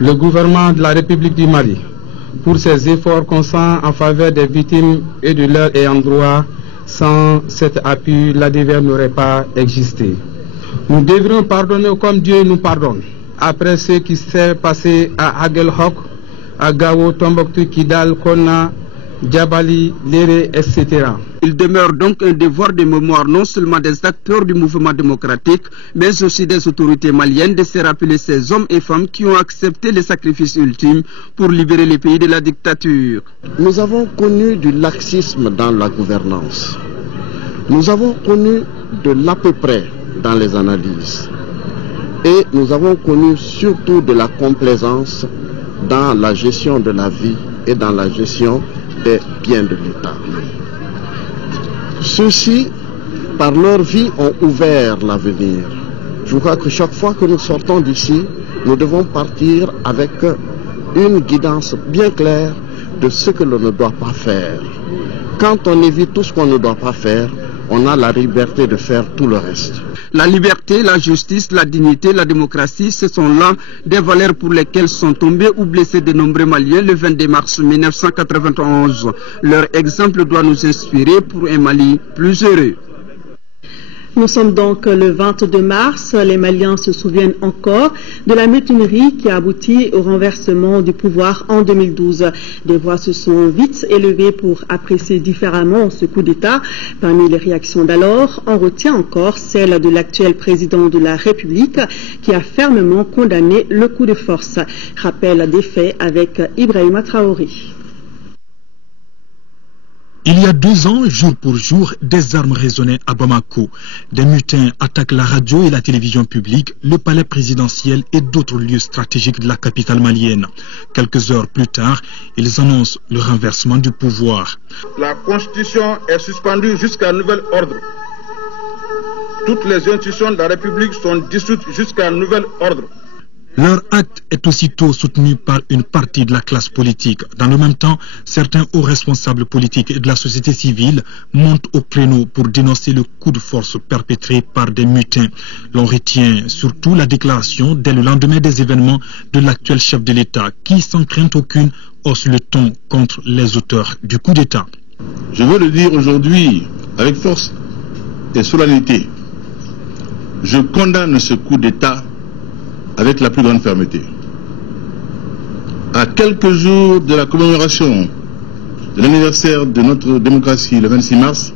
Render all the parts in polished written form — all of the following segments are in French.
le gouvernement de la République du Mali pour ses efforts constants en faveur des victimes et de leurs ayants droit. Sans cet appui, l'ADVR n'aurait pas existé. Nous devrions pardonner comme Dieu nous pardonne. Après ce qui s'est passé à Aguelhok, à Gao, Tombouctou, Kidal, Konna, Djabali, Léré, etc. Il demeure donc un devoir de mémoire non seulement des acteurs du mouvement démocratique, mais aussi des autorités maliennes de se rappeler ces hommes et femmes qui ont accepté les sacrifices ultimes pour libérer les pays de la dictature. Nous avons connu du laxisme dans la gouvernance. Nous avons connu de l'à peu près dans les analyses. Et nous avons connu surtout de la complaisance dans la gestion de la vie et dans la gestion des biens de l'État. Ceux-ci, par leur vie, ont ouvert l'avenir. Je crois que chaque fois que nous sortons d'ici, nous devons partir avec une guidance bien claire de ce que l'on ne doit pas faire. Quand on évite tout ce qu'on ne doit pas faire, on a la liberté de faire tout le reste. La liberté, la justice, la dignité, la démocratie, ce sont là des valeurs pour lesquelles sont tombés ou blessés de nombreux Maliens le 22 mars 1991. Leur exemple doit nous inspirer pour un Mali plus heureux. Nous sommes donc le 22 mars. Les Maliens se souviennent encore de la mutinerie qui a abouti au renversement du pouvoir en 2012. Des voix se sont vite élevées pour apprécier différemment ce coup d'État. Parmi les réactions d'alors, on retient encore celle de l'actuel président de la République qui a fermement condamné le coup de force. Rappel des faits avec Ibrahima Traoré. Il y a 2 ans, jour pour jour, des armes résonnaient à Bamako. Des mutins attaquent la radio et la télévision publique, le palais présidentiel et d'autres lieux stratégiques de la capitale malienne. Quelques heures plus tard, ils annoncent le renversement du pouvoir. La Constitution est suspendue jusqu'à nouvel ordre. Toutes les institutions de la République sont dissoutes jusqu'à nouvel ordre. Leur acte est aussitôt soutenu par une partie de la classe politique. Dans le même temps, certains hauts responsables politiques et de la société civile montent au créneau pour dénoncer le coup de force perpétré par des mutins. L'on retient surtout la déclaration dès le lendemain des événements de l'actuel chef de l'État qui, sans crainte aucune, hausse le ton contre les auteurs du coup d'État. Je veux le dire aujourd'hui avec force et solennité. Je condamne ce coup d'État avec la plus grande fermeté. À quelques jours de la commémoration de l'anniversaire de notre démocratie, le 26 mars,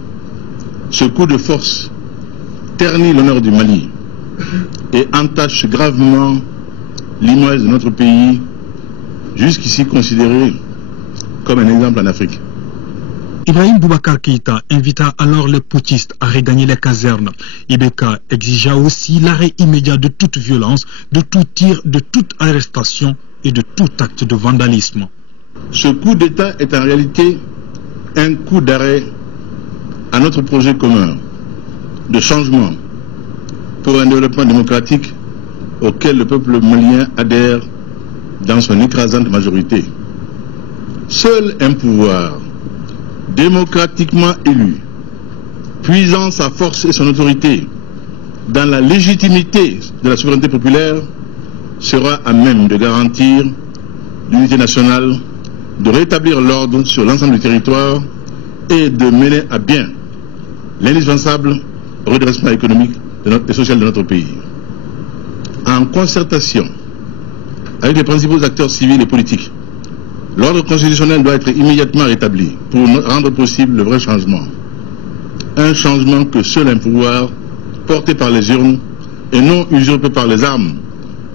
ce coup de force ternit l'honneur du Mali et entache gravement l'image de notre pays, jusqu'ici considéré comme un exemple en Afrique. Ibrahim Boubacar Keïta invita alors les putschistes à regagner les casernes. Ibeka exigea aussi l'arrêt immédiat de toute violence, de tout tir, de toute arrestation et de tout acte de vandalisme. Ce coup d'État est en réalité un coup d'arrêt à notre projet commun de changement pour un développement démocratique auquel le peuple malien adhère dans son écrasante majorité. Seul un pouvoir démocratiquement élu, puisant sa force et son autorité dans la légitimité de la souveraineté populaire, sera à même de garantir l'unité nationale, de rétablir l'ordre sur l'ensemble du territoire et de mener à bien l'indispensable redressement économique et social de notre pays. En concertation avec les principaux acteurs civils et politiques, l'ordre constitutionnel doit être immédiatement rétabli pour rendre possible le vrai changement. Un changement que seul un pouvoir porté par les urnes et non usurpé par les armes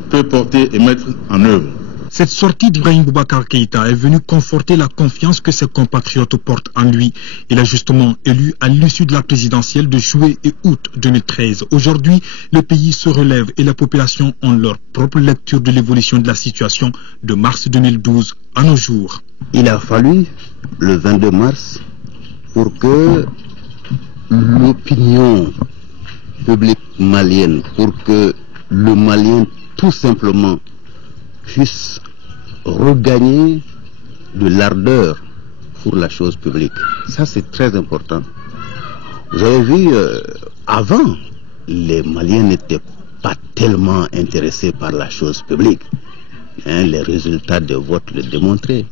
peut porter et mettre en œuvre. Cette sortie d'Ibrahim Boubacar Keïta est venue conforter la confiance que ses compatriotes portent en lui. Il est justement élu à l'issue de la présidentielle de juillet et août 2013. Aujourd'hui, le pays se relève et la population ont leur propre lecture de l'évolution de la situation de mars 2012 à nos jours. Il a fallu le 22 mars pour que l'opinion publique malienne, pour que le Malien tout simplement puisse regagner de l'ardeur pour la chose publique. Ça, c'est très important. Vous avez vu, avant, les Maliens n'étaient pas tellement intéressés par la chose publique. Les résultats des votes le démontraient.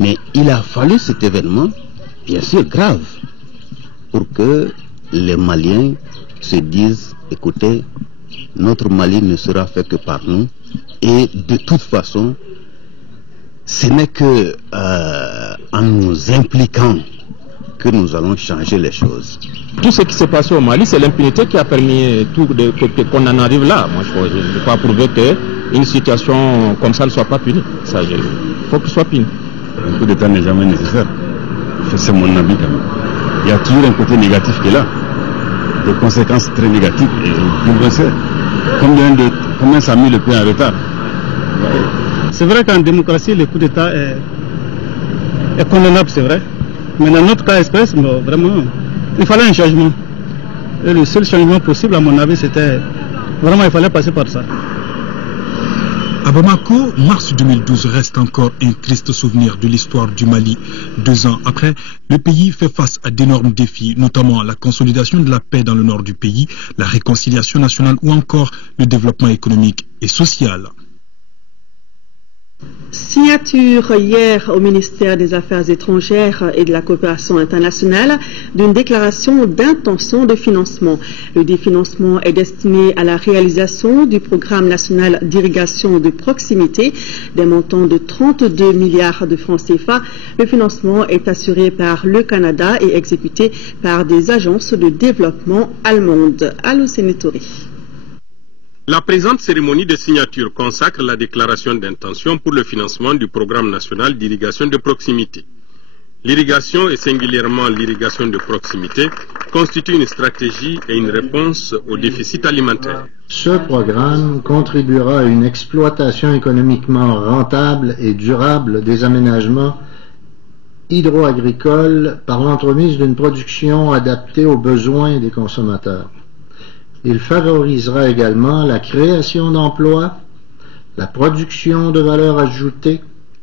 Mais il a fallu cet événement, bien sûr grave, pour que les Maliens se disent, écoutez, notre Mali ne sera fait que par nous, et de toute façon, ce n'est que en nous impliquant que nous allons changer les choses. Tout ce qui s'est passé au Mali, c'est l'impunité qui a permis qu'on en arrive là. Moi, je ne peux pas prouver qu'une situation comme ça ne soit pas punie. Il faut qu'il soit puni. Un coup d'État n'est jamais nécessaire. C'est mon avis quand même. Il y a toujours un côté négatif qui est là. Des conséquences très négatives et bouleversées. Combien ça a mis le pays en retard? C'est vrai qu'en démocratie, le coup d'État est condamnable, c'est vrai. Mais dans notre cas express, vraiment, il fallait un changement. Et le seul changement possible, à mon avis, c'était vraiment, il fallait passer par ça. À Bamako, mars 2012 reste encore un triste souvenir de l'histoire du Mali. 2 ans après, le pays fait face à d'énormes défis, notamment la consolidation de la paix dans le nord du pays, la réconciliation nationale ou encore le développement économique et social. Signature hier au ministère des Affaires étrangères et de la coopération internationale d'une déclaration d'intention de financement. Le définancement est destiné à la réalisation du programme national d'irrigation de proximité d'un montant de 32 milliards de francs CFA. Le financement est assuré par le Canada et exécuté par des agences de développement allemandes. Allo Sénétori. La présente cérémonie de signature consacre la déclaration d'intention pour le financement du programme national d'irrigation de proximité. L'irrigation, et singulièrement l'irrigation de proximité, constitue une stratégie et une réponse au déficit alimentaire. Ce programme contribuera à une exploitation économiquement rentable et durable des aménagements hydro-agricoles par l'entremise d'une production adaptée aux besoins des consommateurs. Il favorisera également la création d'emplois, la production de valeur ajoutée.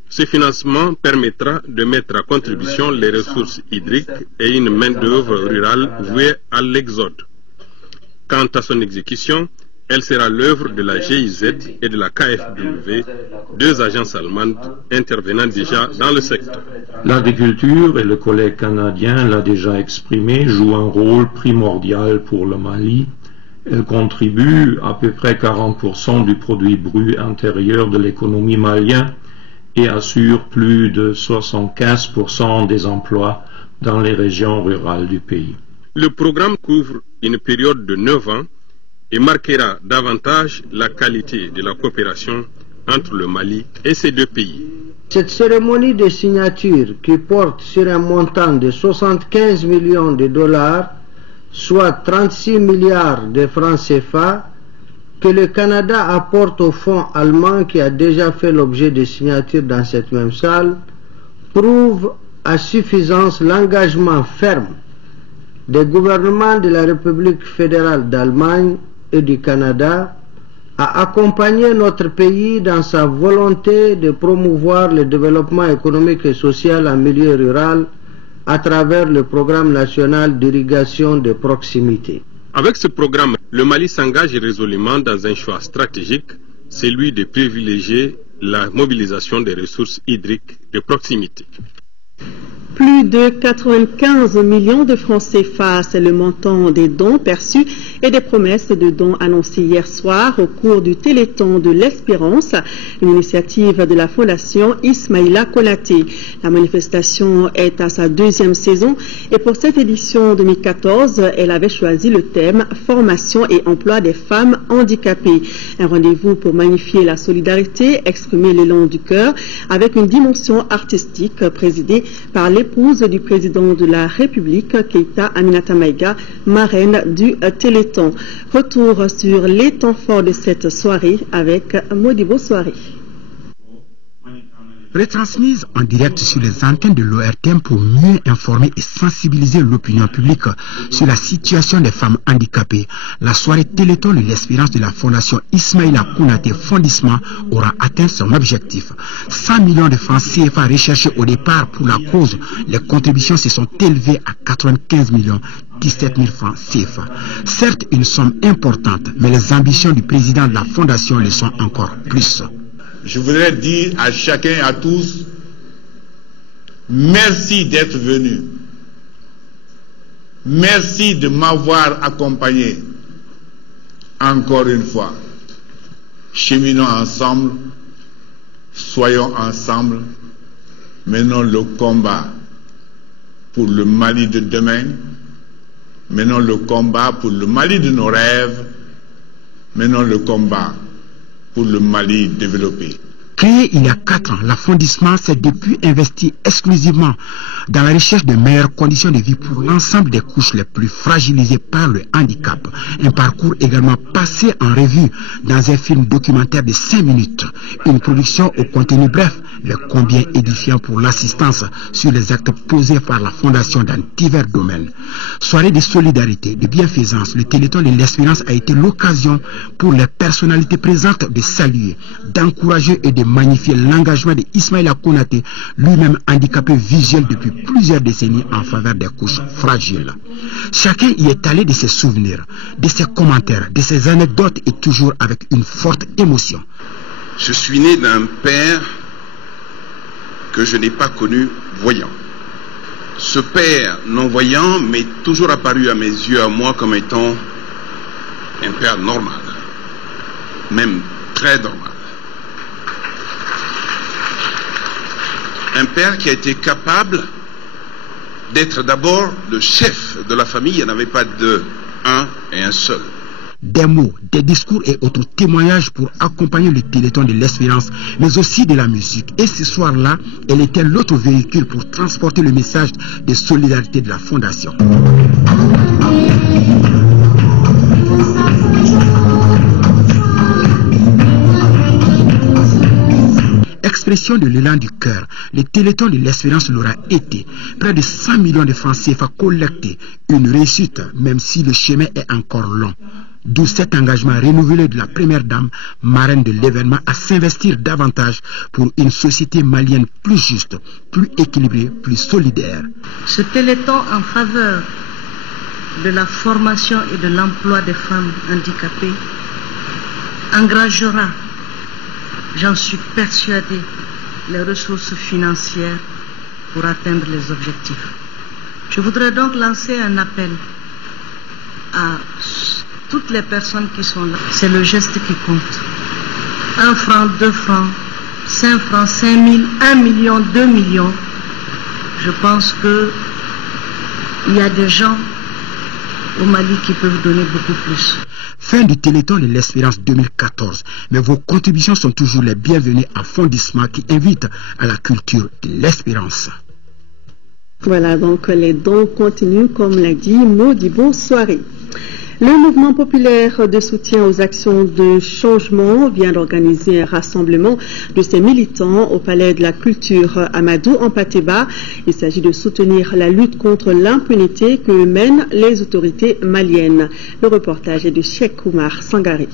Ce financement permettra de mettre à contribution les ressources hydriques et une main-d'œuvre rurale vouée à l'exode. Quant à son exécution, elle sera l'œuvre de la GIZ et de la KfW, 2 agences allemandes intervenant déjà dans le secteur. L'agriculture, et le collègue canadien l'a déjà exprimé, joue un rôle primordial pour le Mali. Elle contribue à peu près 40% du produit brut intérieur de l'économie malienne et assure plus de 75% des emplois dans les régions rurales du pays. Le programme couvre une période de 9 ans et marquera davantage la qualité de la coopération entre le Mali et ces 2 pays. Cette cérémonie de signature qui porte sur un montant de 75 millions de dollars, soit 36 milliards de francs CFA, que le Canada apporte au fonds allemand qui a déjà fait l'objet de signatures dans cette même salle, prouve à suffisance l'engagement ferme des gouvernements de la République fédérale d'Allemagne et du Canada à accompagner notre pays dans sa volonté de promouvoir le développement économique et social en milieu rural à travers le programme national d'irrigation de proximité. Avec ce programme, le Mali s'engage résolument dans un choix stratégique, celui de privilégier la mobilisation des ressources hydriques de proximité. Plus de 95 millions de francs CFA, c'est le montant des dons perçus et des promesses de dons annoncées hier soir au cours du Téléthon de l'Espérance, une initiative de la Fondation Ismaïla Konaté. La manifestation est à sa 2e saison et pour cette édition 2014, elle avait choisi le thème « Formation et emploi des femmes handicapées ». Un rendez-vous pour magnifier la solidarité, exprimer l'élan du cœur avec une dimension artistique présidée par l'épouse du président de la République, Keïta Aminata Maïga, marraine du Téléthon. Retour sur les temps forts de cette soirée avec Modibo Soirée. Retransmise en direct sur les antennes de l'ORTM pour mieux informer et sensibiliser l'opinion publique sur la situation des femmes handicapées. La soirée Téléthon de l'Espérance de la Fondation Ismaïla Konaté Fondissement aura atteint son objectif. 100 millions de francs CFA recherchés au départ pour la cause. Les contributions se sont élevées à 95 millions. 17 000 francs CFA. Certes, une somme importante, mais les ambitions du président de la Fondation le sont encore plus. je voudrais dire à chacun et à tous, merci d'être venu. Merci de m'avoir accompagné. Encore une fois, cheminons ensemble, soyons ensemble, menons le combat pour le Mali de demain, menons le combat pour le Mali de nos rêves, menons le combat pour le Mali développé. Créé il y a 4 ans, l'Affondissement s'est depuis investi exclusivement dans la recherche de meilleures conditions de vie pour l'ensemble des couches les plus fragilisées par le handicap. Un parcours également passé en revue dans un film documentaire de 5 minutes. Une production au contenu bref, mais combien édifiant pour l'assistance sur les actes posés par la Fondation dans divers domaines. Soirée de solidarité, de bienfaisance, le Téléthon de l'Espérance a été l'occasion pour les personnalités présentes de saluer, d'encourager et de magnifier l'engagement d'Ismaïla Konaté, lui-même handicapé visuel depuis plusieurs décennies en faveur des couches fragiles. Chacun y est allé de ses souvenirs, de ses commentaires, de ses anecdotes et toujours avec une forte émotion. Je suis né d'un père que je n'ai pas connu voyant. Ce père non-voyant m'est toujours apparu à mes yeux, à moi, comme étant un père normal, même très normal. Un père qui a été capable d'être d'abord le chef de la famille. Il n'y en avait pas deux, un et un seul. Des mots, des discours et autres témoignages pour accompagner le Téléthon de l'Espérance, mais aussi de la musique. Et ce soir-là, elle était l'autre véhicule pour transporter le message de solidarité de la Fondation. Expression de l'élan du cœur, le Téléthon de l'Espérance l'aura été. Près de 100 millions de francs CFA collectés. Une réussite, même si le chemin est encore long. D'où cet engagement renouvelé de la première dame, marraine de l'événement, à s'investir davantage pour une société malienne plus juste, plus équilibrée, plus solidaire. Ce Téléthon en faveur de la formation et de l'emploi des femmes handicapées engagera, j'en suis persuadé, les ressources financières pour atteindre les objectifs. Je voudrais donc lancer un appel à toutes les personnes qui sont là. C'est le geste qui compte. 1 franc, 2 francs, 5 francs, 5 000, 1 million, 2 millions. Je pense qu'il y a des gens au Mali qui peuvent donner beaucoup plus. Fin du Téléthon de l'Espérance 2014. Mais vos contributions sont toujours les bienvenues à Fondissement qui invite à la culture de l'espérance. Voilà, donc les dons continuent, comme l'a dit Modibo Soirée. Le mouvement populaire de soutien aux actions de changement vient d'organiser un rassemblement de ses militants au Palais de la Culture Amadou en Pateba. Il s'agit de soutenir la lutte contre l'impunité que mènent les autorités maliennes. Le reportage est de Cheikh Oumar Sangari.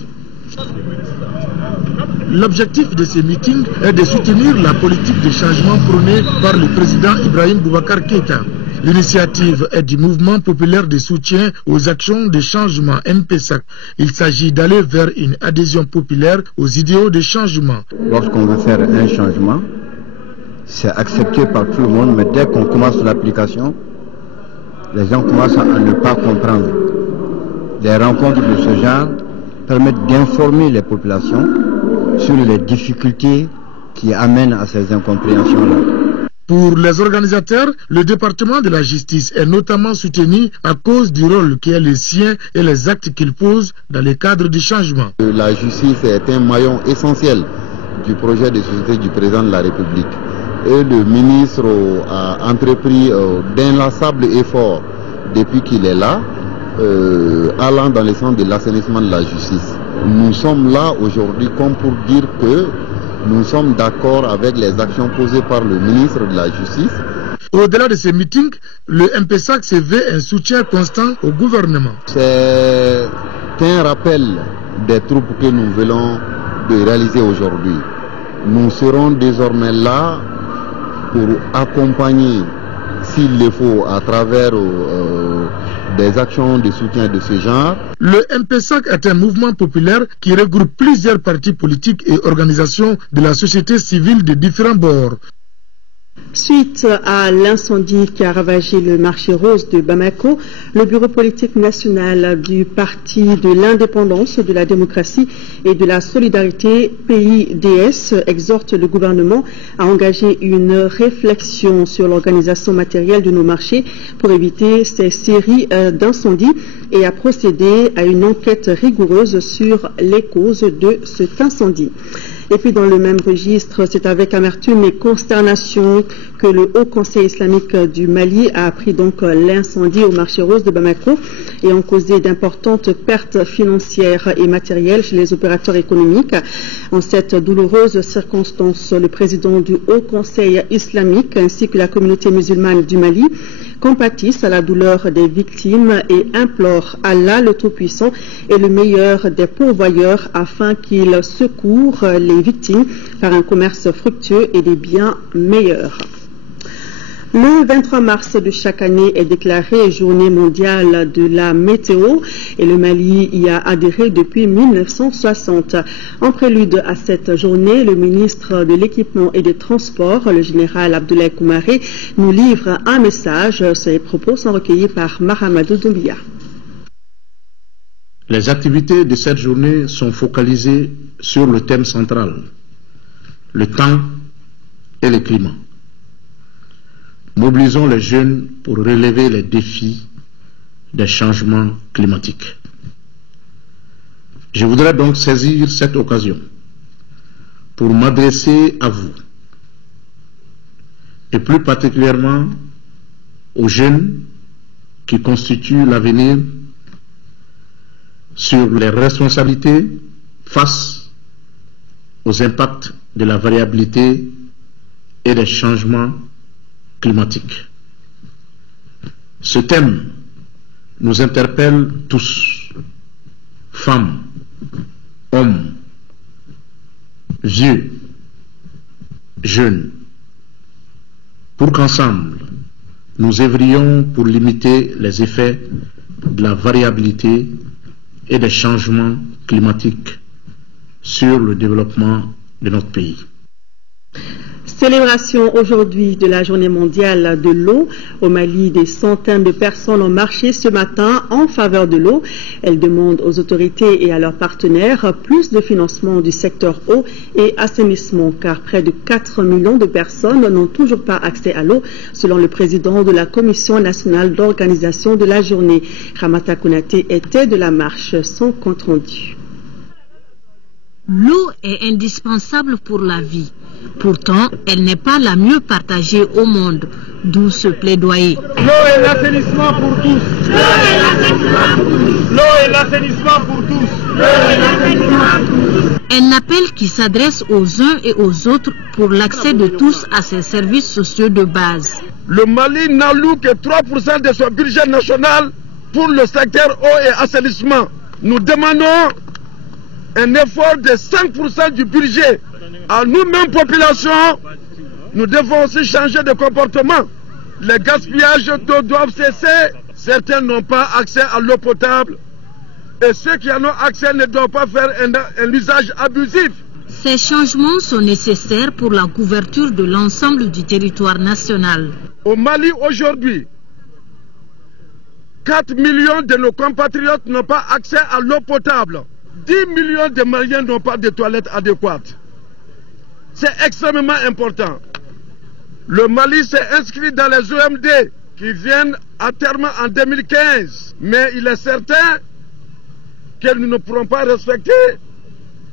L'objectif de ces meetings est de soutenir la politique de changement prônée par le président Ibrahim Boubacar Keïta. L'initiative est du mouvement populaire de soutien aux actions de changement MPSAC. Il s'agit d'aller vers une adhésion populaire aux idéaux de changement. Lorsqu'on veut faire un changement, c'est accepté par tout le monde, mais dès qu'on commence l'application, les gens commencent à ne pas comprendre. Des rencontres de ce genre permettent d'informer les populations sur les difficultés qui amènent à ces incompréhensions-là. Pour les organisateurs, le département de la justice est notamment soutenu à cause du rôle qui est le sien et les actes qu'il pose dans le cadre du changement. La justice est un maillon essentiel du projet de société du président de la République. Et le ministre a entrepris d'inlassables efforts depuis qu'il est là, allant dans le sens de l'assainissement de la justice. Nous sommes là aujourd'hui comme pour dire que nous sommes d'accord avec les actions posées par le ministre de la Justice. Au-delà de ces meetings, le MPSAC se veut un soutien constant au gouvernement. C'est un rappel des troupes que nous venons de réaliser aujourd'hui. Nous serons désormais là pour accompagner, s'il le faut, à travers des actions de soutien de ce genre. Le MPSAC est un mouvement populaire qui regroupe plusieurs partis politiques et organisations de la société civile de différents bords. Suite à l'incendie qui a ravagé le marché rose de Bamako, le bureau politique national du Parti de l'indépendance, de la démocratie et de la solidarité PIDS exhorte le gouvernement à engager une réflexion sur l'organisation matérielle de nos marchés pour éviter ces séries d'incendies et à procéder à une enquête rigoureuse sur les causes de cet incendie. Et puis dans le même registre, c'est avec amertume et consternation que le Haut Conseil islamique du Mali a appris donc l'incendie au marché rose de Bamako et ont causé d'importantes pertes financières et matérielles chez les opérateurs économiques. En cette douloureuse circonstance, le président du Haut Conseil islamique ainsi que la communauté musulmane du Mali compatissent à la douleur des victimes et implorent Allah le Tout-Puissant et le meilleur des pourvoyeurs afin qu'il secourt les victimes par un commerce fructueux et des biens meilleurs. Le 23 mars de chaque année est déclarée journée mondiale de la météo et le Mali y a adhéré depuis 1960. En prélude à cette journée, le ministre de l'Équipement et des Transports, le général Abdoulaye Koumaré, nous livre un message. Ces propos sont recueillis par Mahamadou Doumbia. Les activités de cette journée sont focalisées sur le thème central, le temps et le climat. Mobilisons les jeunes pour relever les défis des changements climatiques. Je voudrais donc saisir cette occasion pour m'adresser à vous, et plus particulièrement aux jeunes qui constituent l'avenir, sur les responsabilités face aux impacts de la variabilité et des changements climatique. Ce thème nous interpelle tous, femmes, hommes, vieux, jeunes, pour qu'ensemble nous œuvrions pour limiter les effets de la variabilité et des changements climatiques sur le développement de notre pays. Célébration aujourd'hui de la journée mondiale de l'eau. Au Mali, des centaines de personnes ont marché ce matin en faveur de l'eau. Elles demandent aux autorités et à leurs partenaires plus de financement du secteur eau et assainissement, car près de 4 millions de personnes n'ont toujours pas accès à l'eau, selon le président de la Commission nationale d'organisation de la journée. Ramata Konaté était de la marche, son compte rendu. L'eau est indispensable pour la vie. Pourtant, elle n'est pas la mieux partagée au monde, d'où ce plaidoyer. L'eau et l'assainissement pour tous. L'eau et l'assainissement pour tous. Un appel qui s'adresse aux uns et aux autres pour l'accès de tous à ces services sociaux de base. Le Mali n'alloue que 3% de son budget national pour le secteur eau et assainissement. Nous demandons un effort de 5% du budget. À nous-mêmes, population, nous devons aussi changer de comportement. Les gaspillages d'eau doivent cesser. Certains n'ont pas accès à l'eau potable. Et ceux qui en ont accès ne doivent pas faire un usage abusif. Ces changements sont nécessaires pour la couverture de l'ensemble du territoire national. Au Mali, aujourd'hui, 4 millions de nos compatriotes n'ont pas accès à l'eau potable. 10 millions de Maliens n'ont pas de toilettes adéquates. C'est extrêmement important. Le Mali s'est inscrit dans les OMD qui viennent à terme en 2015. Mais il est certain que nous ne pourrons pas respecter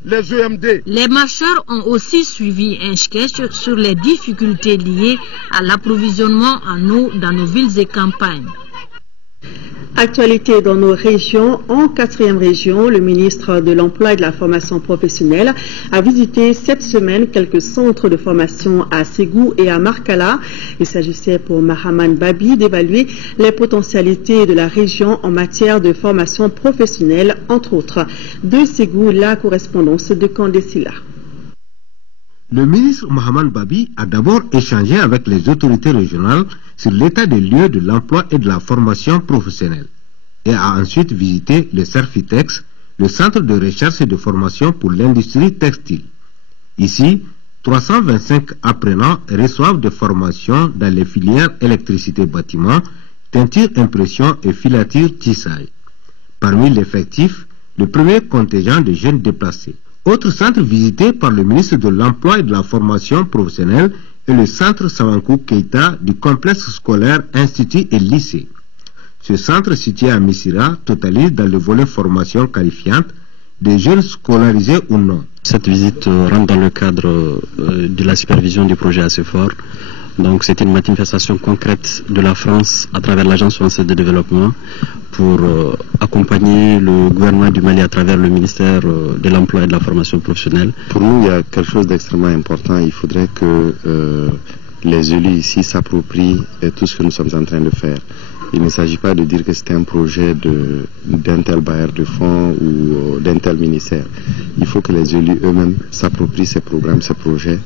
les OMD. Les marcheurs ont aussi suivi un sketch sur les difficultés liées à l'approvisionnement en eau dans nos villes et campagnes. Actualité dans nos régions. En 4e région, le ministre de l'Emploi et de la Formation professionnelle a visité cette semaine quelques centres de formation à Ségou et à Markala. Il s'agissait pour Mahaman Babi d'évaluer les potentialités de la région en matière de formation professionnelle, entre autres. De Ségou, la correspondance de Kandesila. Le ministre Mahaman Babi a d'abord échangé avec les autorités régionales sur l'état des lieux de l'emploi et de la formation professionnelle. et a ensuite visité le Cerfitex, le centre de recherche et de formation pour l'industrie textile. Ici, 325 apprenants reçoivent des formations dans les filières électricité-bâtiment, teinture impression et filature tissage. Parmi l'effectif, le premier contingent de jeunes déplacés. Autre centre visité par le ministre de l'Emploi et de la Formation professionnelle est le centre Savankou Keita du complexe scolaire Institut et Lycée. Ce centre situé à Missira totalise dans le volet formation qualifiante des jeunes scolarisés ou non. Cette visite rentre dans le cadre de la supervision du projet ASEFOR. Donc c'est une manifestation concrète de la France à travers l'Agence française de développement pour accompagner le gouvernement du Mali à travers le ministère de l'Emploi et de la Formation professionnelle. Pour nous, il y a quelque chose d'extrêmement important. Il faudrait que les élus ici s'approprient tout ce que nous sommes en train de faire. Il ne s'agit pas de dire que c'est un projet d'un tel bailleur de fonds ou d'un tel ministère. Il faut que les élus eux-mêmes s'approprient ces programmes, ces projets,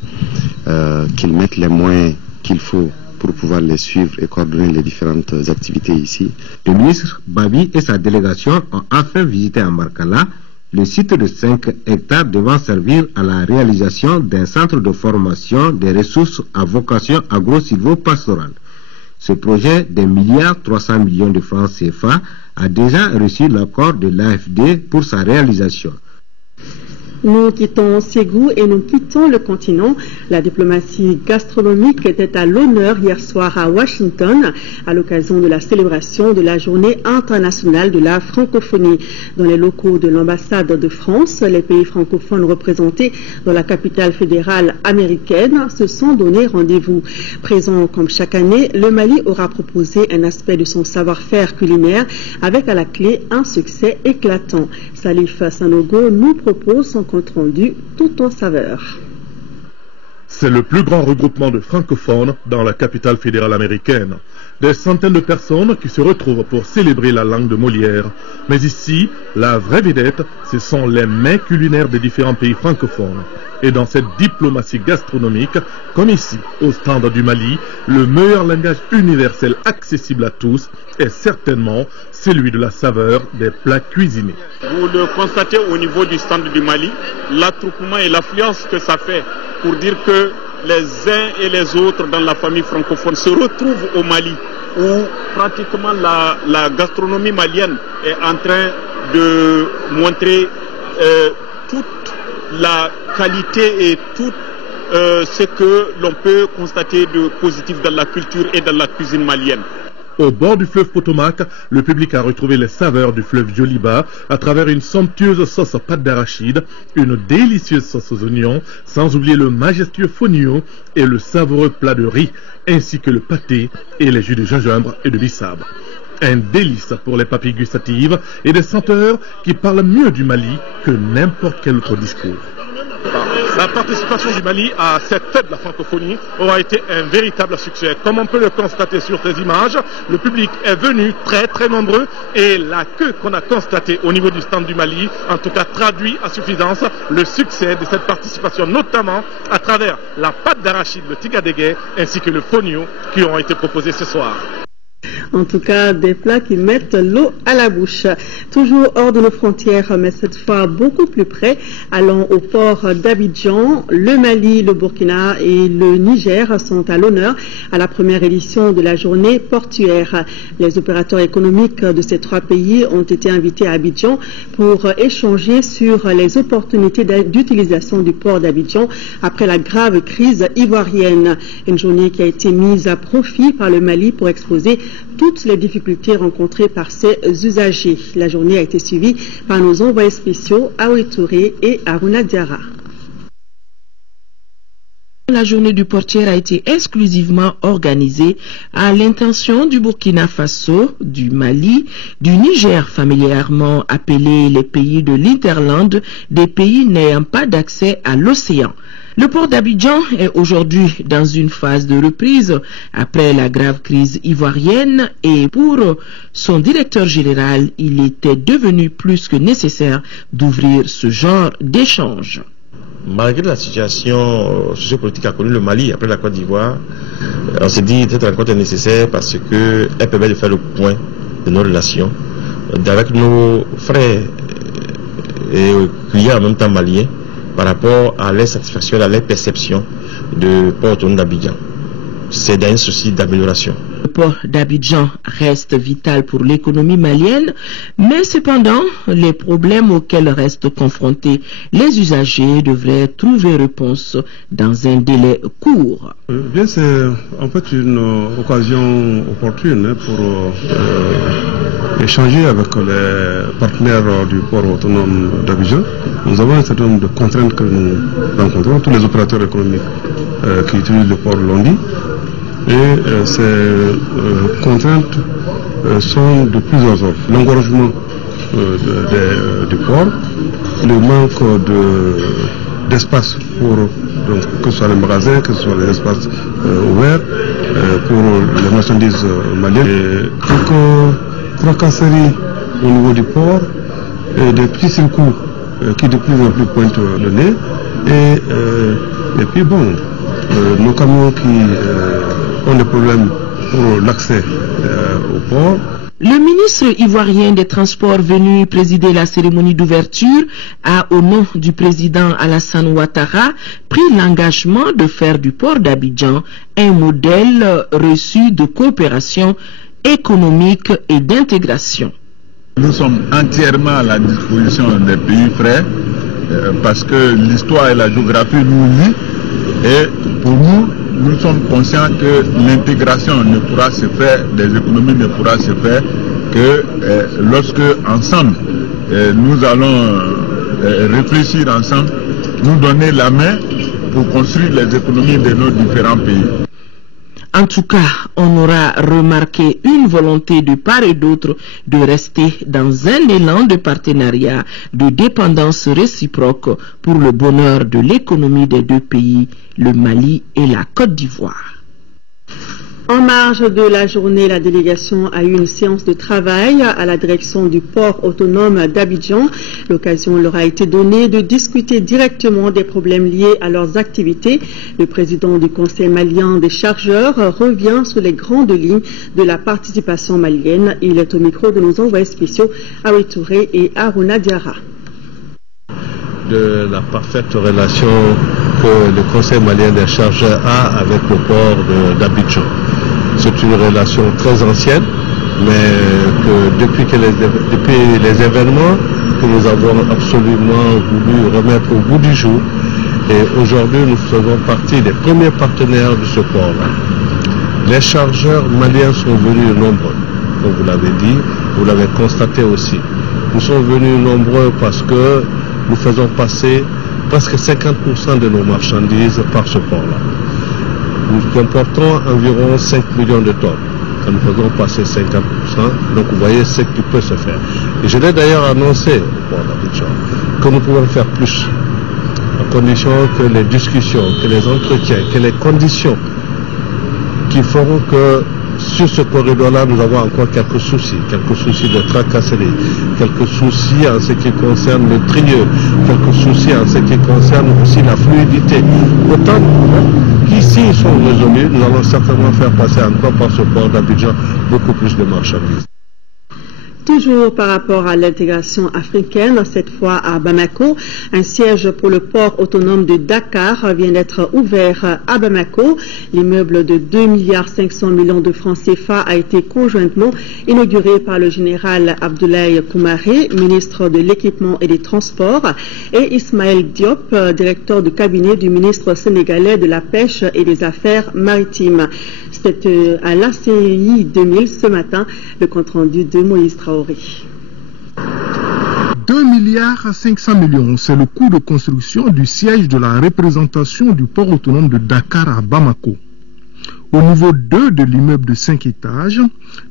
qu'ils mettent les moyens qu'il faut pour pouvoir les suivre et coordonner les différentes activités ici. Le ministre Babi et sa délégation ont enfin visité à Markala le site de 5 hectares devant servir à la réalisation d'un centre de formation des ressources à vocation agro-silvo-pastorale. Ce projet de 1,3 milliard de francs CFA a déjà reçu l'accord de l'AFD pour sa réalisation. Nous quittons Ségou et nous quittons le continent. La diplomatie gastronomique était à l'honneur hier soir à Washington à l'occasion de la célébration de la journée internationale de la francophonie. Dans les locaux de l'ambassade de France, les pays francophones représentés dans la capitale fédérale américaine se sont donné rendez-vous. Présent comme chaque année, le Mali aura proposé un aspect de son savoir-faire culinaire avec à la clé un succès éclatant. Salif Sanogo nous propose son compte rendu tout en saveur. C'est le plus grand regroupement de francophones dans la capitale fédérale américaine. Des centaines de personnes qui se retrouvent pour célébrer la langue de Molière. Mais ici, la vraie vedette, ce sont les mets culinaires des différents pays francophones. Et dans cette diplomatie gastronomique, comme ici, au stand du Mali, le meilleur langage universel accessible à tous est certainement celui de la saveur des plats cuisinés. Vous le constatez au niveau du stand du Mali, l'attroupement et l'affluence que ça fait pour dire que les uns et les autres dans la famille francophone se retrouvent au Mali, où pratiquement la gastronomie malienne est en train de montrer toute la qualité et tout ce que l'on peut constater de positif dans la culture et dans la cuisine malienne. Au bord du fleuve Potomac, le public a retrouvé les saveurs du fleuve Joliba à travers une somptueuse sauce pâte d'arachide, une délicieuse sauce aux oignons, sans oublier le majestueux fonio et le savoureux plat de riz, ainsi que le pâté et les jus de gingembre et de bissap. Un délice pour les papilles gustatives et des senteurs qui parlent mieux du Mali que n'importe quel autre discours. La participation du Mali à cette fête de la francophonie aura été un véritable succès. Comme on peut le constater sur ces images, le public est venu très nombreux et la queue qu'on a constatée au niveau du stand du Mali, en tout cas traduit à suffisance le succès de cette participation, notamment à travers la pâte d'arachide, le tigadégué, ainsi que le fonio qui ont été proposés ce soir. En tout cas, des plats qui mettent l'eau à la bouche. Toujours hors de nos frontières, mais cette fois beaucoup plus près. Allons au port d'Abidjan. Le Mali, le Burkina et le Niger sont à l'honneur à la première édition de la journée portuaire. Les opérateurs économiques de ces trois pays ont été invités à Abidjan pour échanger sur les opportunités d'utilisation du port d'Abidjan après la grave crise ivoirienne. Une journée qui a été mise à profit par le Mali pour exposer toutes les difficultés rencontrées par ses usagers. La journée a été suivie par nos envoyés spéciaux Aoué Touré et Aruna Diarra. La journée du portier a été exclusivement organisée à l'intention du Burkina Faso, du Mali, du Niger, familièrement appelés les pays de l'Interland, des pays n'ayant pas d'accès à l'océan. Le port d'Abidjan est aujourd'hui dans une phase de reprise après la grave crise ivoirienne et pour son directeur général, il était devenu plus que nécessaire d'ouvrir ce genre d'échange. Malgré la situation sociopolitique qu'a connue le Mali après la Côte d'Ivoire, on s'est dit que cette rencontre est nécessaire parce qu'elle permet de faire le point de nos relations avec nos frères et clients en même temps maliens par rapport à l'insatisfaction, à l'imperception de port autonome d'Abidjan. C'est un souci d'amélioration. Le port d'Abidjan reste vital pour l'économie malienne, mais cependant, les problèmes auxquels restent confrontés les usagers devraient trouver réponse dans un délai court. Bien, c'est en fait une occasion opportune pour échanger avec les partenaires du port autonome d'Abidjan. Nous avons un certain nombre de contraintes que nous rencontrons, tous les opérateurs économiques qui utilisent le port l'ont dit. Et ces contraintes sont de plusieurs ordres. L'engorgement du port, le manque d'espace pour que ce soit les magasins, que ce soit les espaces ouverts pour les marchandises maliennes. Et quelques tracasseries au niveau du port, et des petits circuits qui de plus en plus pointent le nez. Et puis bon, nos camions qui ont des problèmes pour l'accès au port. Le ministre ivoirien des Transports venu présider la cérémonie d'ouverture a, au nom du président Alassane Ouattara, pris l'engagement de faire du port d'Abidjan un modèle reçu de coopération économique et d'intégration. Nous sommes entièrement à la disposition des pays frères parce que l'histoire et la géographie nous lient et pour nous sommes conscients que l'intégration ne pourra se faire, des économies ne pourra se faire que lorsque ensemble nous allons réfléchir ensemble, nous donner la main pour construire les économies de nos différents pays. En tout cas, on aura remarqué une volonté de part et d'autre de rester dans un élan de partenariat, de dépendance réciproque pour le bonheur de l'économie des deux pays, le Mali et la Côte d'Ivoire. En marge de la journée, la délégation a eu une séance de travail à la direction du port autonome d'Abidjan. L'occasion leur a été donnée de discuter directement des problèmes liés à leurs activités. Le président du Conseil malien des chargeurs revient sur les grandes lignes de la participation malienne. Il est au micro de nos envoyés spéciaux Awi Touré et Aruna Diarra. De la parfaite relation que le Conseil malien des chargeurs a avec le port d'Abidjan. C'est une relation très ancienne, mais que depuis les événements que nous avons absolument voulu remettre au bout du jour, et aujourd'hui nous faisons partie des premiers partenaires de ce port-là. Les chargeurs maliens sont venus nombreux, comme vous l'avez dit, vous l'avez constaté aussi. Nous sommes venus nombreux parce que nous faisons passer presque 50% de nos marchandises par ce port-là. Nous importons environ 5 millions de tonnes. Quand nous faisons passer 50%, donc vous voyez ce qui peut se faire. Et je l'ai d'ailleurs annoncé au port d'Abidjan que nous pouvons faire plus, à condition que les discussions, que les entretiens, que les conditions qui feront que sur ce corridor-là, nous avons encore quelques soucis de tracasserie, quelques soucis en ce qui concerne le trieux, quelques soucis en ce qui concerne aussi la fluidité. Autant qu'ici ils sont résolus, nous allons certainement faire passer encore par ce port d'Abidjan beaucoup plus de marchandises. Toujours par rapport à l'intégration africaine, cette fois à Bamako, un siège pour le port autonome de Dakar vient d'être ouvert à Bamako. L'immeuble de 2,5 milliards de francs CFA a été conjointement inauguré par le général Abdoulaye Koumaré, ministre de l'Équipement et des Transports, et Ismaël Diop, directeur de cabinet du ministre sénégalais de la Pêche et des Affaires maritimes. C'était à l'ACI 2000 ce matin, le compte-rendu de Moïse Traoré. 2,5 milliards, c'est le coût de construction du siège de la représentation du port autonome de Dakar à Bamako. Au niveau 2 de l'immeuble de 5 étages,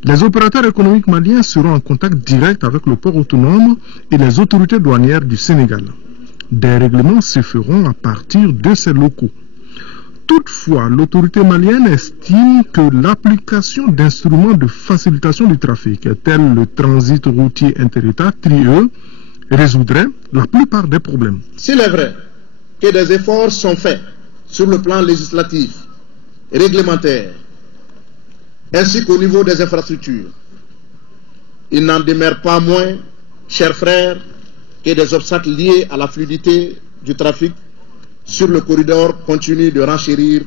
les opérateurs économiques maliens seront en contact direct avec le port autonome et les autorités douanières du Sénégal. Des règlements se feront à partir de ces locaux. Toutefois, l'autorité malienne estime que l'application d'instruments de facilitation du trafic, tels le transit routier inter-État, TRIE, résoudrait la plupart des problèmes. S'il est vrai que des efforts sont faits sur le plan législatif, réglementaire, ainsi qu'au niveau des infrastructures, Il n'en demeure pas moins, chers frères, que des obstacles liés à la fluidité du trafic sur le corridor continuent de renchérir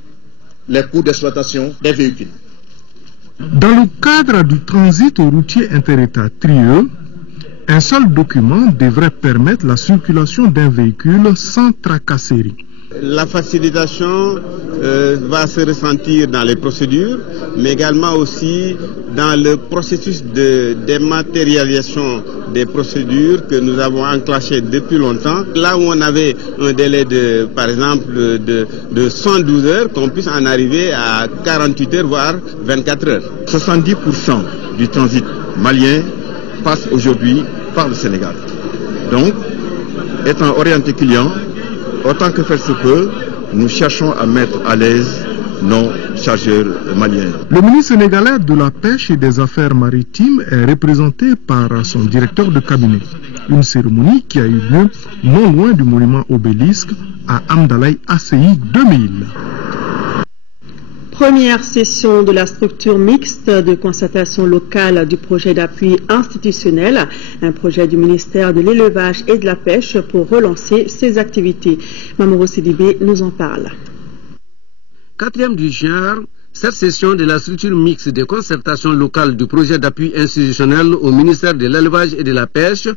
les coûts d'exploitation des véhicules. Dans le cadre du transit routier interétat TRIE, un seul document devrait permettre la circulation d'un véhicule sans tracasserie. La facilitation va se ressentir dans les procédures, mais également aussi dans le processus de dématérialisation des procédures que nous avons enclenché depuis longtemps. Là où on avait un délai de, par exemple, de 112 heures, qu'on puisse en arriver à 48 heures, voire 24 heures. 70% du transit malien passe aujourd'hui par le Sénégal. Donc, étant orienté client, autant que faire se peut, nous cherchons à mettre à l'aise nos chargeurs maliens. Le ministre sénégalais de la Pêche et des Affaires maritimes est représenté par son directeur de cabinet. Une cérémonie qui a eu lieu non loin du monument Obélisque à Amdalaï ACI 2000. Première session de la structure mixte de concertation locale du projet d'appui institutionnel, un projet du ministère de l'élevage et de la pêche pour relancer ses activités. Mamoru Sidibé nous en parle. Quatrième du genre, cette session de la structure mixte de concertation locale du projet d'appui institutionnel au ministère de l'élevage et de la pêche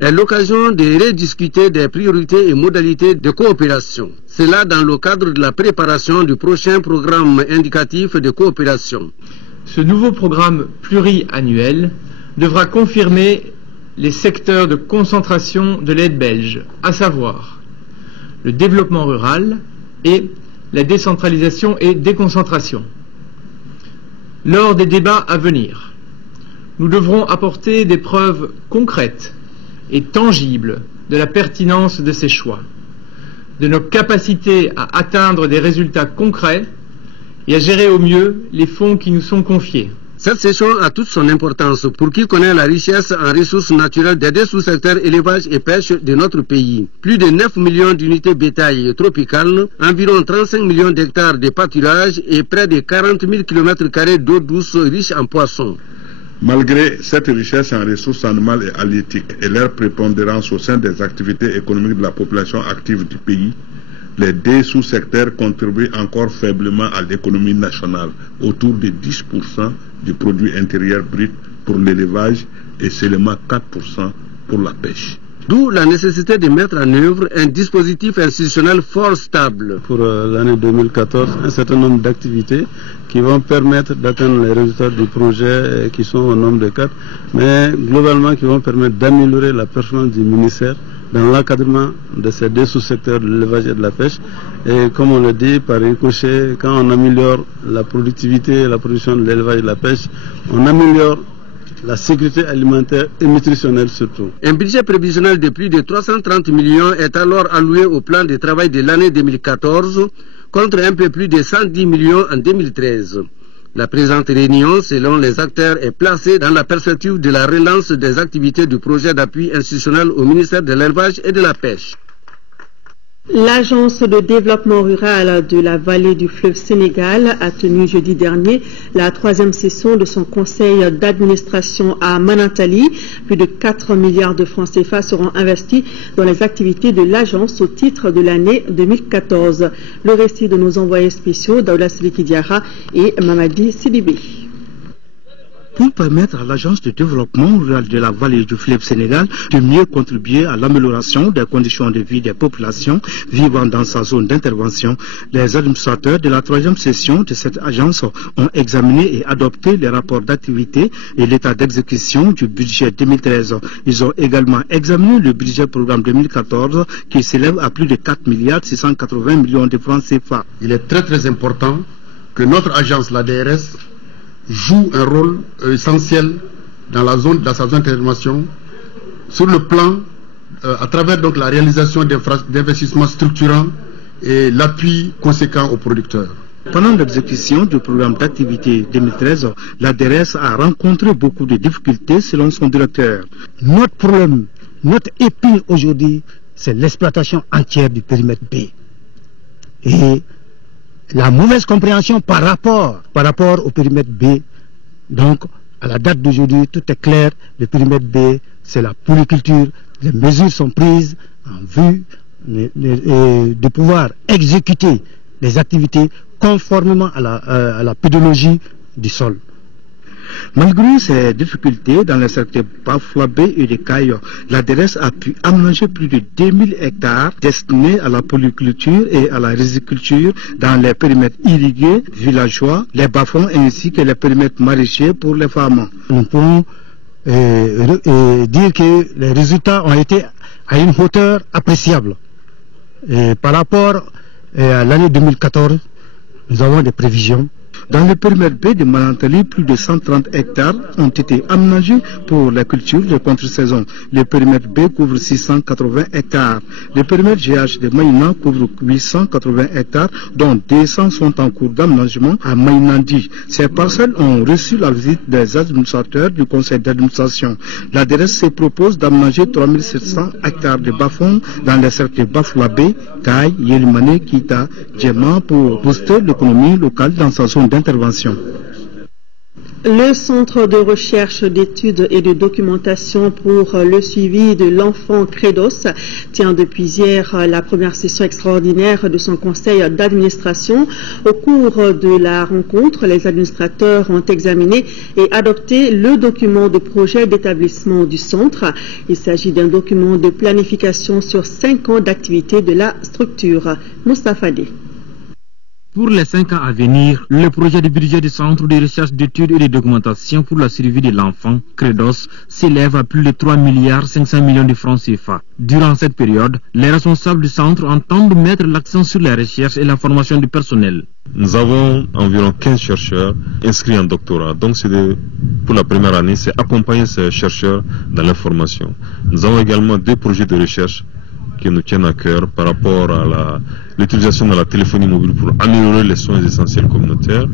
est l'occasion de rediscuter des priorités et modalités de coopération. Cela dans le cadre de la préparation du prochain programme indicatif de coopération. Ce nouveau programme pluriannuel devra confirmer les secteurs de concentration de l'aide belge, à savoir le développement rural et la décentralisation et déconcentration. Lors des débats à venir, nous devrons apporter des preuves concrètes et tangibles de la pertinence de ces choix, de nos capacités à atteindre des résultats concrets et à gérer au mieux les fonds qui nous sont confiés. Cette session a toute son importance pour qui connaît la richesse en ressources naturelles des deux sous-secteurs élevage et pêche de notre pays. Plus de 9 millions d'unités bétail tropicales, environ 35 millions d'hectares de pâturage et près de 40 000 km² d'eau douce riche en poissons. Malgré cette richesse en ressources animales et halieutiques et leur prépondérance au sein des activités économiques de la population active du pays, les deux sous-secteurs contribuent encore faiblement à l'économie nationale, autour de 10% du produit intérieur brut pour l'élevage et seulement 4% pour la pêche. D'où la nécessité de mettre en œuvre un dispositif institutionnel fort stable. Pour l'année 2014, un certain nombre d'activités qui vont permettre d'atteindre les résultats du projet qui sont au nombre de 4, mais globalement qui vont permettre d'améliorer la performance du ministère dans l'encadrement de ces deux sous-secteurs de l'élevage et de la pêche. Et comme on le dit, par ricochet, quand on améliore la productivité et la production de l'élevage et de la pêche, on améliore la sécurité alimentaire et nutritionnelle surtout. Un budget prévisionnel de plus de 330 millions est alors alloué au plan de travail de l'année 2014, contre un peu plus de 110 millions en 2013. La présente réunion, selon les acteurs, est placée dans la perspective de la relance des activités du projet d'appui institutionnel au ministère de l'élevage et de la pêche. L'Agence de développement rural de la vallée du fleuve Sénégal a tenu jeudi dernier la 3e session de son conseil d'administration à Manantali. Plus de 4 milliards de francs CFA seront investis dans les activités de l'agence au titre de l'année 2014. Le récit de nos envoyés spéciaux, Daouda Sidiki Diarra et Mamadi Sidibé. Pour permettre à l'Agence de développement rural de la vallée du fleuve Sénégal de mieux contribuer à l'amélioration des conditions de vie des populations vivant dans sa zone d'intervention, les administrateurs de la 3e session de cette agence ont examiné et adopté les rapports d'activité et l'état d'exécution du budget 2013. Ils ont également examiné le budget programme 2014 qui s'élève à plus de 4 milliards 680 millions de francs CFA. Il est très important que notre agence, la DRS, joue un rôle essentiel dans sa zone d'intervention sur le plan à travers donc la réalisation d'investissements structurants et l'appui conséquent aux producteurs. Pendant l'exécution du programme d'activité 2013, la DRS a rencontré beaucoup de difficultés selon son directeur. Notre problème, notre épine aujourd'hui, c'est l'exploitation entière du périmètre B. Et la mauvaise compréhension par rapport au périmètre B, donc À la date d'aujourd'hui, tout est clair. Le périmètre B, c'est la polyculture. Les mesures sont prises en vue de pouvoir exécuter les activités conformément à la pédologie du sol. Malgré ces difficultés dans les secteurs Bafouabé et de Kayo, la DRS a pu aménager plus de 2000 hectares destinés à la polyculture et à la riziculture dans les périmètres irrigués, villageois, les bas-fonds ainsi que les périmètres maraîchers pour les femmes. Nous pouvons dire que les résultats ont été à une hauteur appréciable. Et par rapport à l'année 2014, nous avons des prévisions. Dans le périmètre B de Malantali, plus de 130 hectares ont été aménagés pour la culture de contre-saison. Le périmètre B couvre 680 hectares. Le périmètre GH de Maïna couvre 880 hectares, dont 200 sont en cours d'aménagement à Maïnandi. Ces parcelles ont reçu la visite des administrateurs du conseil d'administration. La DRS se propose d'aménager 3700 hectares de bas-fonds dans les secteurs Bafouabé, Kaye, Yelimane, Kita, Djema pour booster l'économie locale dans sa zone d'intervention. Le Centre de recherche, d'études et de documentation pour le suivi de l'enfant Credos tient depuis hier la première session extraordinaire de son conseil d'administration. Au cours de la rencontre, les administrateurs ont examiné et adopté le document de projet d'établissement du centre. Il s'agit d'un document de planification sur 5 ans d'activité de la structure. Moustapha D. Pour les 5 ans à venir, le projet de budget du Centre de recherche, d'études et de documentation pour la survie de l'enfant, Credos, s'élève à plus de 3,5 milliards de francs CFA. Durant cette période, les responsables du centre entendent mettre l'accent sur la recherche et la formation du personnel. Nous avons environ 15 chercheurs inscrits en doctorat. Donc pour la première année, c'est accompagner ces chercheurs dans la formation. Nous avons également 2 projets de recherche qui nous tiennent à cœur par rapport à l'utilisation de la téléphonie mobile pour améliorer les soins essentiels communautaires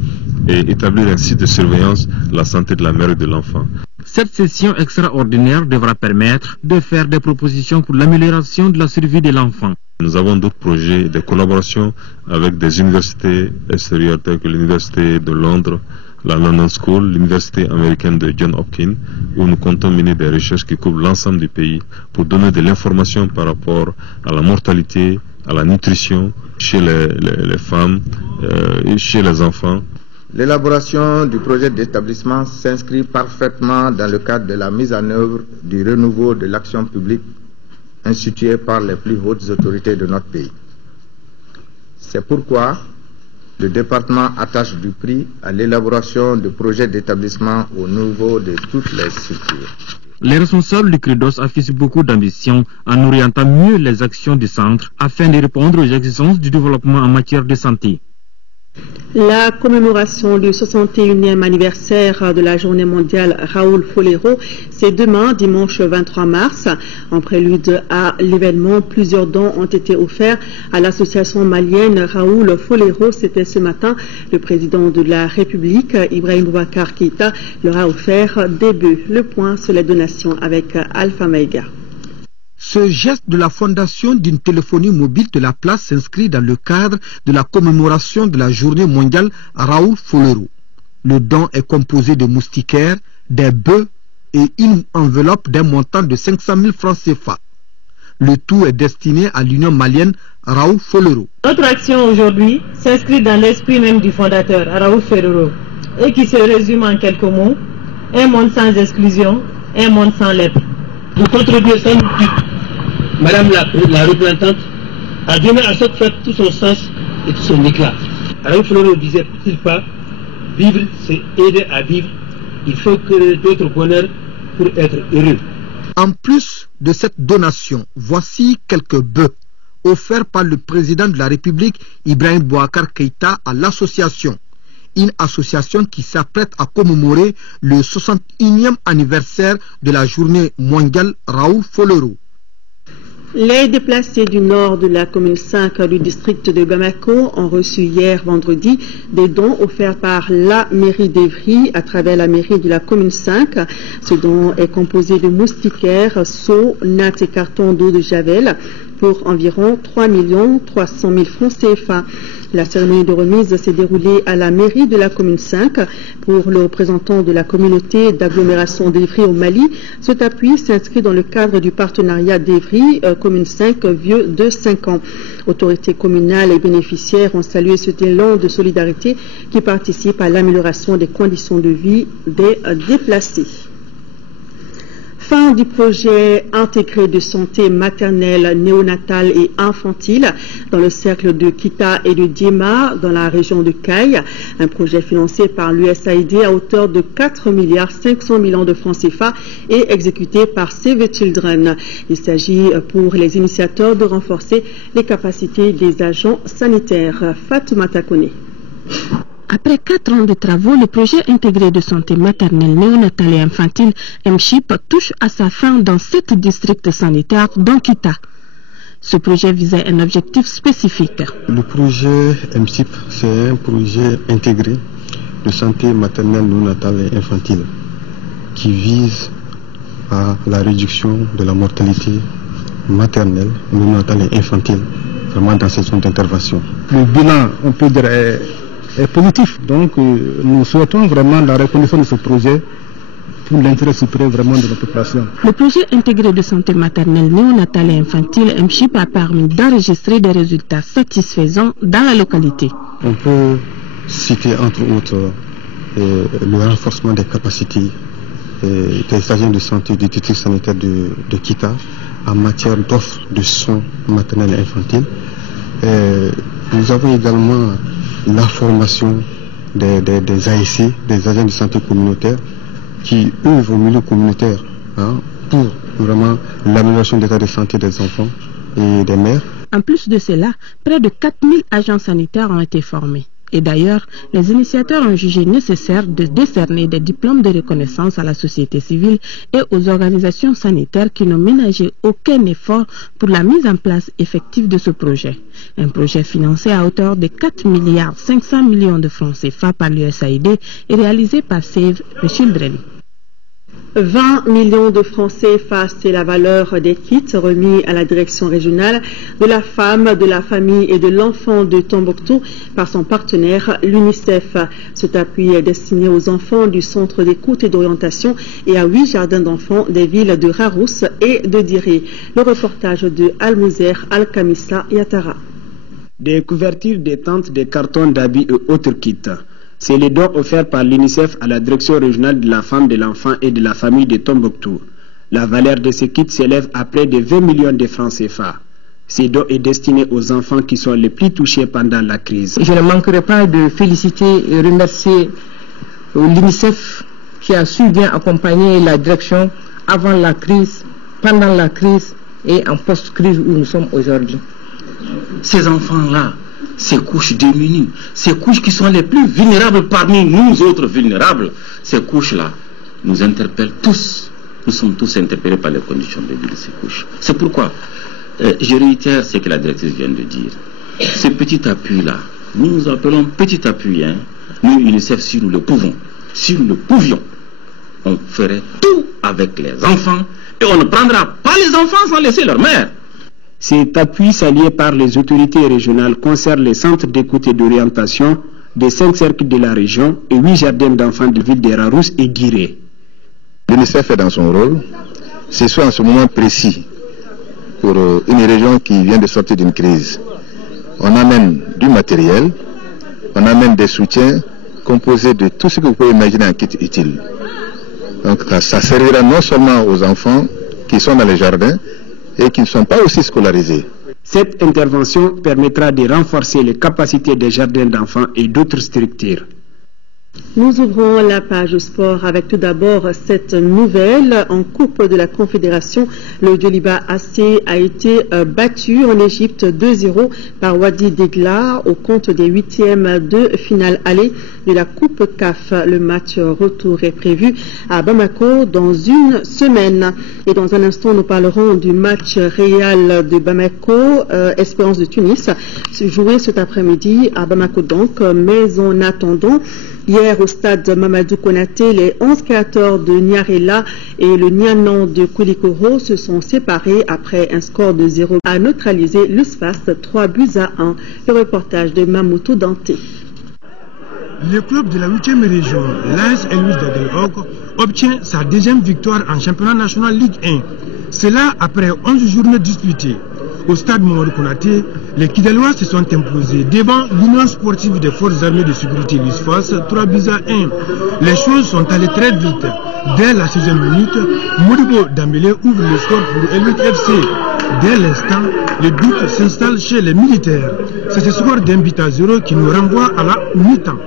et établir un site de surveillance de la santé de la mère et de l'enfant. Cette session extraordinaire devra permettre de faire des propositions pour l'amélioration de la survie de l'enfant. Nous avons d'autres projets de collaboration avec des universités extérieures telles que l'Université de Londres, la London School, l'Université américaine de Johns Hopkins, où nous comptons mener des recherches qui couvrent l'ensemble du pays pour donner de l'information par rapport à la mortalité, à la nutrition chez les femmes et chez les enfants. L'élaboration du projet d'établissement s'inscrit parfaitement dans le cadre de la mise en œuvre du renouveau de l'action publique institué par les plus hautes autorités de notre pays. C'est pourquoi le département attache du prix à l'élaboration de projets d'établissement au niveau de toutes les structures. Les responsables du Credos affichent beaucoup d'ambition en orientant mieux les actions du centre afin de répondre aux exigences du développement en matière de santé. La commémoration du 61e anniversaire de la journée mondiale Raoul Folero, c'est demain, dimanche 23 mars. En prélude à l'événement, plusieurs dons ont été offerts à l'association malienne Raoul Folero. C'était ce matin. Le président de la République, Ibrahim Boubacar Keïta, leur a offert des bœufs. Le point sur les donations avec Alpha Maïga. Ce geste de la fondation d'une téléphonie mobile de la place s'inscrit dans le cadre de la commémoration de la journée mondiale Raoul Folero. Le don est composé de moustiquaires, des bœufs et une enveloppe d'un montant de 500 000 francs CFA. Le tout est destiné à l'Union malienne Raoul Folero. Notre action aujourd'hui s'inscrit dans l'esprit même du fondateur Raoul Folero et qui se résume en quelques mots: un monde sans exclusion, un monde sans lèpre. Pour contribuer sans doute, Madame la représentante a donné à cette fête tout son sens et tout son éclat. Raoul Folero disait-il pas, vivre c'est aider à vivre, il faut que d'autres bonheurs pour être heureux. En plus de cette donation, voici quelques bœufs offerts par le président de la République Ibrahim Boubacar Keïta à l'association. Une association qui s'apprête à commémorer le 61e anniversaire de la journée mondiale Raoul Folero. Les déplacés du nord de la commune 5 du district de Bamako ont reçu hier vendredi des dons offerts par la mairie d'Evry à travers la mairie de la commune 5. Ce don est composé de moustiquaires, seaux, nattes et cartons d'eau de javel. pour environ 3 300 000 francs CFA. La cérémonie de remise s'est déroulée à la mairie de la commune 5. Pour le représentant de la communauté d'agglomération d'Evry au Mali, cet appui s'inscrit dans le cadre du partenariat d'Evry, commune 5, vieux de 5 ans. Autorités communales et bénéficiaires ont salué cet élan de solidarité qui participe à l'amélioration des conditions de vie des déplacés. Fin du projet intégré de santé maternelle, néonatale et infantile dans le cercle de Kita et de Diema dans la région de Caille. Un projet financé par l'USAID à hauteur de 4,5 milliards de francs CFA et exécuté par Save the Children. Il s'agit pour les initiateurs de renforcer les capacités des agents sanitaires. Fatoumata Kone. Après 4 ans de travaux, le projet intégré de santé maternelle, néonatale et infantile, MCHIP, touche à sa fin dans 7 districts sanitaires, dont Kita. Ce projet visait un objectif spécifique. Le projet MCHIP, c'est un projet intégré de santé maternelle, néonatale et infantile qui vise à la réduction de la mortalité maternelle, néonatale et infantile, vraiment dans ces zones d'intervention. Le bilan, on peut dire, est positif. Donc, nous souhaitons vraiment la reconnaissance de ce projet pour l'intérêt suprême vraiment de la population. Le projet intégré de santé maternelle, néonatale et infantile, MCHIP, a permis d'enregistrer des résultats satisfaisants dans la localité. On peut citer entre autres le renforcement des capacités des agents de santé du district sanitaire de Kita en matière d'offres de soins maternels et infantiles. Nous avons également la formation des ASC, des agents de santé communautaire, qui œuvrent au milieu communautaire pour vraiment l'amélioration de l'état de santé des enfants et des mères. En plus de cela, près de 4000 agents sanitaires ont été formés. Et d'ailleurs, les initiateurs ont jugé nécessaire de décerner des diplômes de reconnaissance à la société civile et aux organisations sanitaires qui n'ont ménagé aucun effort pour la mise en place effective de ce projet. Un projet financé à hauteur de 4,5 milliards de francs CFA par l'USAID et réalisé par Save the Children. 20 millions de francs CFA, c'est la valeur des kits remis à la direction régionale de la femme, de la famille et de l'enfant de Tombouctou par son partenaire, l'UNICEF. Cet appui est destiné aux enfants du centre d'écoute et d'orientation et à 8 jardins d'enfants des villes de Rarousse et de Diré. Le reportage de Al-Mouzer Al-Kamissa Yatara. Des couvertures, des tentes, des cartons d'habits et autres kits. C'est les dons offerts par l'UNICEF à la direction régionale de la femme, de l'enfant et de la famille de Tombouctou. La valeur de ces kits s'élève à près de 20 millions de francs CFA. Ces dons est destiné aux enfants qui sont les plus touchés pendant la crise. Je ne manquerai pas de féliciter et remercier l'UNICEF qui a su bien accompagner la direction avant la crise, pendant la crise et en post-crise où nous sommes aujourd'hui. Ces enfants-là, ces couches démunies, ces couches qui sont les plus vulnérables parmi nous autres vulnérables, ces couches-là nous interpellent tous. Nous sommes tous interpellés par les conditions de vie de ces couches. C'est pourquoi je réitère ce que la directrice vient de dire. Ce petit appui-là, nous appelons petit appui, nous UNICEF, si nous le pouvons, si nous le pouvions, on ferait tout avec les enfants et on ne prendra pas les enfants sans laisser leur mère. Cet appui salué par les autorités régionales concerne les centres d'écoute et d'orientation des 5 cercles de la région et 8 jardins d'enfants de ville de Rarousse et Guiré. L'UNICEF est dans son rôle. C'est soit en ce moment précis pour une région qui vient de sortir d'une crise. On amène du matériel, on amène des soutiens composés de tout ce que vous pouvez imaginer en kit utile. Donc ça servira non seulement aux enfants qui sont dans les jardins, et qui ne sont pas aussi scolarisés. Cette intervention permettra de renforcer les capacités des jardins d'enfants et d'autres structures. Nous ouvrons la page sport avec tout d'abord cette nouvelle. En Coupe de la Confédération, le Djoliba AC a été battu en Égypte 2-0 par Wadi Degla au compte des 8e de finale aller de la Coupe CAF. Le match retour est prévu à Bamako dans une semaine. Et dans un instant, nous parlerons du match Real de Bamako, Espérance de Tunis, joué cet après-midi à Bamako donc. Mais en attendant, Hier, au stade Mamadou Konaté, les 11 créateurs de Niarela et le Nianan de Koulikoro se sont séparés après un score de 0 à neutraliser l'USFAS 3-1. Le reportage de Mamoutou Danté. Le club de la 8e région, l'AS Louis d'Adelhog, obtient sa deuxième victoire en championnat national Ligue 1. Cela après 11 journées disputées. Au stade Mamadou Konaté, les Kidalois se sont imposés devant l'Union sportive des forces armées de sécurité l'USFAS 3-1. Les choses sont allées très vite. Dès la 6e minute, Modibo Dambélé ouvre le score pour Elite FC. Dès l'instant, le doute s'installe chez les militaires. C'est ce score d'1-0 qui nous renvoie à la mi-temps.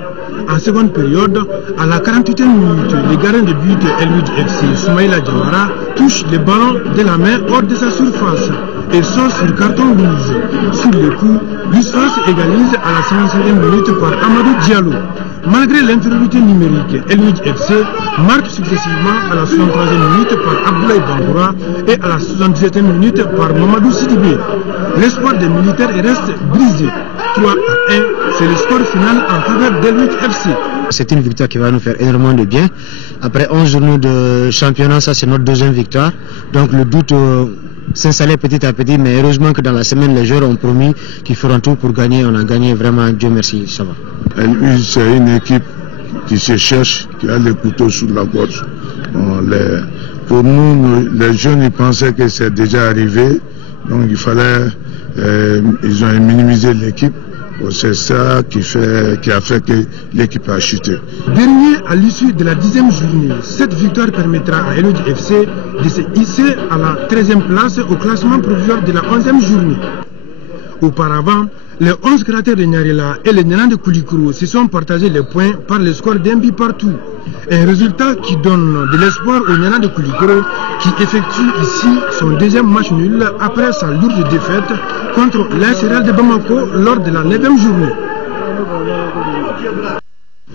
En seconde période, à la 48e minute, le gardien de but Elite FC, Soumaïla Diawara, touche le ballon de la main hors de sa surface et sort sur carton rouge. Sur le coup, l'USFAS égalise à la 55e minute par Amadou Diallo. Malgré l'infériorité numérique, Elite FC marque successivement à la 63e minute par Abdoulaye Bangoura et à la 77e minute par Mamadou Sidibé. L'espoir des militaires reste brisé. 3-1, c'est le score final en faveur d'Elite FC. C'est une victoire qui va nous faire énormément de bien. Après 11 journées de championnat, ça c'est notre deuxième victoire. Donc le doute s'installait petit à petit, mais heureusement que dans la semaine, les joueurs ont promis qu'ils feront tout pour gagner. On a gagné vraiment, Dieu merci, ça va. C'est une équipe qui se cherche, qui a les couteaux sous la gorge. Pour nous, les jeunes, ils pensaient que c'est déjà arrivé. Donc il fallait, ils ont minimisé l'équipe. C'est ça qui a fait que l'équipe a chuté. Dernier à l'issue de la 10e journée, cette victoire permettra à Elodie FC de se hisser à la 13e place au classement provisoire de la 11e journée. Auparavant, les 11 créateurs de Niarela et les Nianan de Koulikoro se sont partagés les points par le score d'un but partout. Un résultat qui donne de l'espoir aux Nianan de Koulikoro qui effectue ici son deuxième match nul après sa lourde défaite contre l'AS Real de Bamako lors de la 9e journée.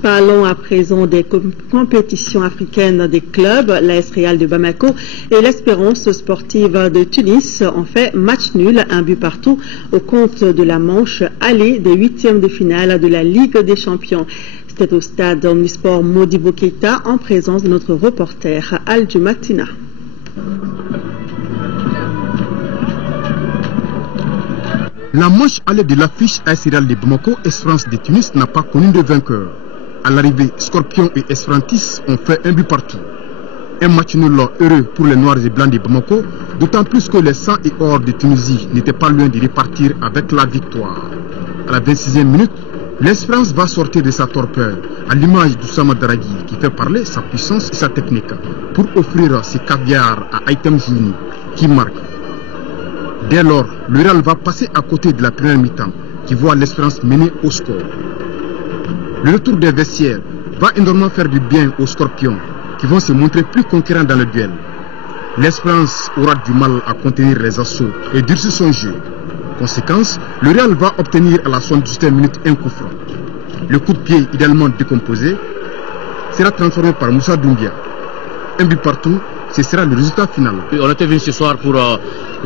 Parlons à présent des compétitions africaines des clubs. L'AS Real de Bamako et l'Espérance sportive de Tunis ont fait match nul, un but partout au compte de la manche aller des 8e de finale de la Ligue des Champions. C'était au stade Omnisport Modibo Keita en présence de notre reporter Al Jumatina. La manche allée de l'affiche AS Real de Bamako, Espérance de Tunis n'a pas connu de vainqueur. À l'arrivée, Scorpion et Espérantis ont fait un but partout. Un match nul heureux pour les Noirs et Blancs de Bamako, d'autant plus que les sang et or de Tunisie n'étaient pas loin de repartir avec la victoire. À la 26e minute, l'Espérance va sortir de sa torpeur, à l'image d'Oussama Daraghi qui fait parler sa puissance et sa technique, pour offrir ses caviars à Aitem Jouni, qui marque. Dès lors, le Real va passer à côté de la première mi-temps, qui voit l'Espérance mener au score. Le retour des vestiaires va énormément faire du bien aux Scorpions, qui vont se montrer plus conquérants dans le duel. L'Espérance aura du mal à contenir les assauts et durcir son jeu. Conséquence, le Real va obtenir à la 78e minute un coup franc. Le coup de pied idéalement décomposé sera transformé par Moussa Doumbia. Un but partout, ce sera le résultat final. On était venu ce soir pour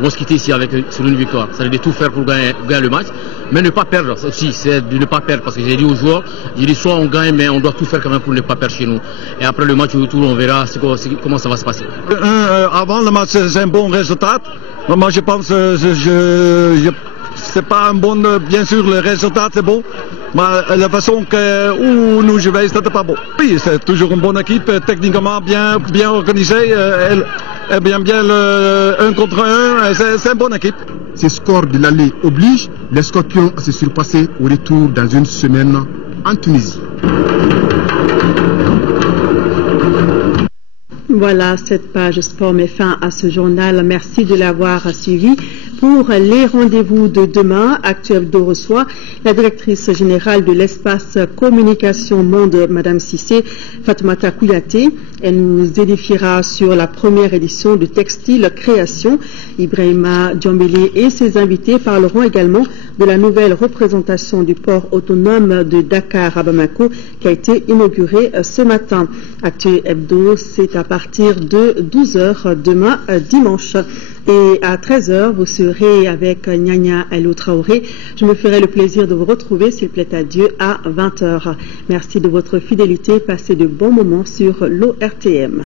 se quitter ici sur une victoire. C'est de tout faire pour gagner le match, mais ne pas perdre aussi, c'est de ne pas perdre, parce que j'ai dit aux joueurs, soit on gagne, mais on doit tout faire quand même pour ne pas perdre chez nous. Et après le match au retour, on verra comment ça va se passer. Avant le match, c'est un bon résultat. Moi, je pense que c'est pas un bon, bien sûr, le résultat c'est bon, mais la façon où nous jouons, c'était pas bon. Oui, c'est toujours une bonne équipe, techniquement bien organisée, et bien le 1 contre 1, c'est une bonne équipe. Ces scores de l'année obligent les Scorpions à se surpasser au retour dans une semaine en Tunisie. Voilà, cette page sport met fin à ce journal. Merci de l'avoir suivi. Pour les rendez-vous de demain, Actu Hebdo reçoit la directrice générale de l'espace communication monde, Madame Cissé, Fatoumata Kouyaté. Elle nous édifiera sur la première édition de Textile Création. Ibrahima Djambélé et ses invités parleront également de la nouvelle représentation du port autonome de Dakar à Bamako qui a été inaugurée ce matin. Actu Hebdo, c'est à partir de 12h demain dimanche. Et à 13h, vous serez avec Nyanya Elou Traoré. Je me ferai le plaisir de vous retrouver, s'il plaît à Dieu, à 20h. Merci de votre fidélité. Passez de bons moments sur l'ORTM.